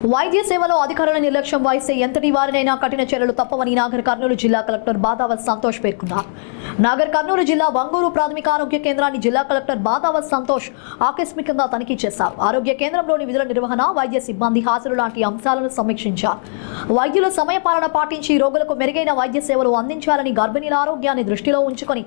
వైద్య సేవలో అధికారుల నిర్లక్ష్యం వహిస్తే ఎంతటి వారినైనా కఠిన చర్యలు తప్పవని నాగర్ కర్నూలు జిల్లా కలెక్టర్ బాదావత్ సంతోష్ పేర్కొన్నారు. నాగర్ కర్నూలు జిల్లా వంగూరు ప్రాథమిక ఆరోగ్య కేంద్రాన్ని జిల్లా కలెక్టర్ బాదావత్ సంతోష్ ఆకస్మికంగా తనిఖీ చేశారు. ఆరోగ్య కేంద్రంలోని విధుల నిర్వహణ, వైద్య సిబ్బంది హాజరు లాంటి అంశాలను సమీక్షించారు. వైద్యులు సమయపాలన పాటించి రోగులకు మెరుగైన వైద్య సేవలు అందించాలని, గర్భిణీల ఆరోగ్యాన్ని దృష్టిలో ఉంచుకొని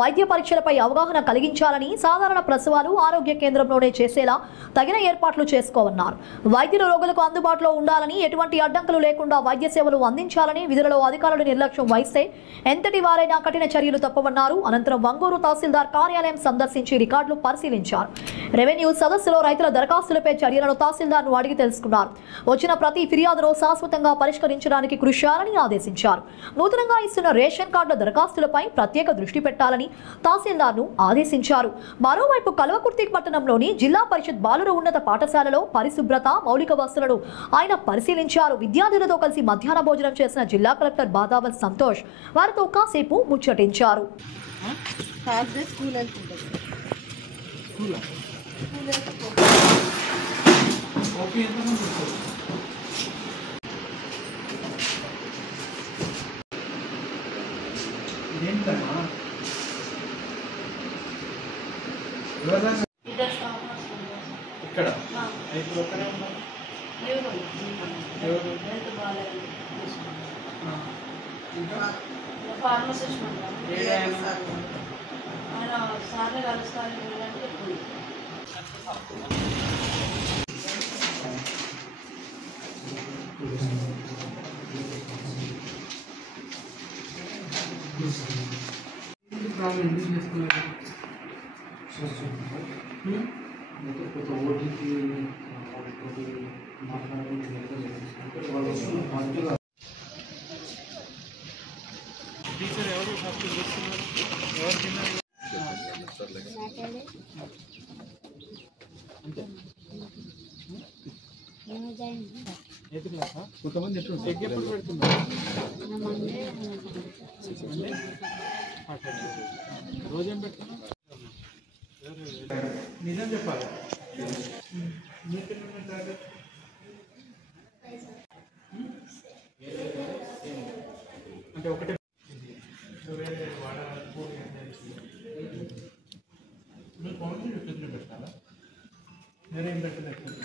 వైద్య పరీక్షలపై అవగాహన కలిగించాలని, సాధారణ ప్రసవాలు ఆరోగ్య కేంద్రంలోనే చేసేలా తగిన ఏర్పాట్లు చేసుకోమన్నారు. వైద్యులు రోగులకు అందుబాటులో ఉండాలని, ఎటువంటి అడ్డంకులు లేకుండా వైద్య సేవలు అందించాలని, విధులలో అధికారులు నిర్లక్ష్యం వహిస్తే ఎంతటి వారైనా కఠిన చర్యలు తప్పవన్నారు. అనంతరం వంగూరు తహసీల్దార్ కార్యాలయం సందర్శించి రికార్డులు పరిశీలించారు. రెవెన్యూ సదస్సులో రైతుల దరఖాస్తులపై చర్యలను తహసీల్దార్ను అడిగి తెలుసుకున్నారు. వచ్చిన ప్రతి ఫిర్యాదును శాశ్వతంగా పరిష్కరించడానికి కృషి చేయాలని ఆదేశించారు. నూతనంగా ఇస్తున్న రేషన్ కార్డుల దరఖాస్తులపై ప్రత్యేక దృష్టి పెట్టాలని తహసీల్దార్ను ఆదేశించారు. మరోవైపు కల్వకుర్తి పట్టణంలోని జిల్లా పరిషత్ బాలుర ఉన్నత పాఠశాలలో పరిశుభ్రత, మౌలిక వసతులను ఆయన పరిశీలించారు. విద్యార్థులతో కలిసి మధ్యాహ్న భోజనం చేసిన జిల్లా కలెక్టర్ బాదావత్ సంతోష్ వారితో కాసేపు ముచ్చటించారు. ఇక్కడ ఇప్పుడు ఒక్కనే ఉన్నారు. ఫార్మసిస్ట్ ఆయన సార్లు కలుస్తారని వెళ్ళాలంటే టీచర్ ఎవరు ఫస్ట్ చూస్తున్నారు, ఎవరు తిన్నారు కొంతమంది ఎప్పుడు పెడుతున్నారు. రోజేం పెడుతున్నా నిజం చెప్పాలి. అంటే ఒకటే మీరు పౌండ్రీ పెట్టాలా, వేరేం పెట్టలేదు.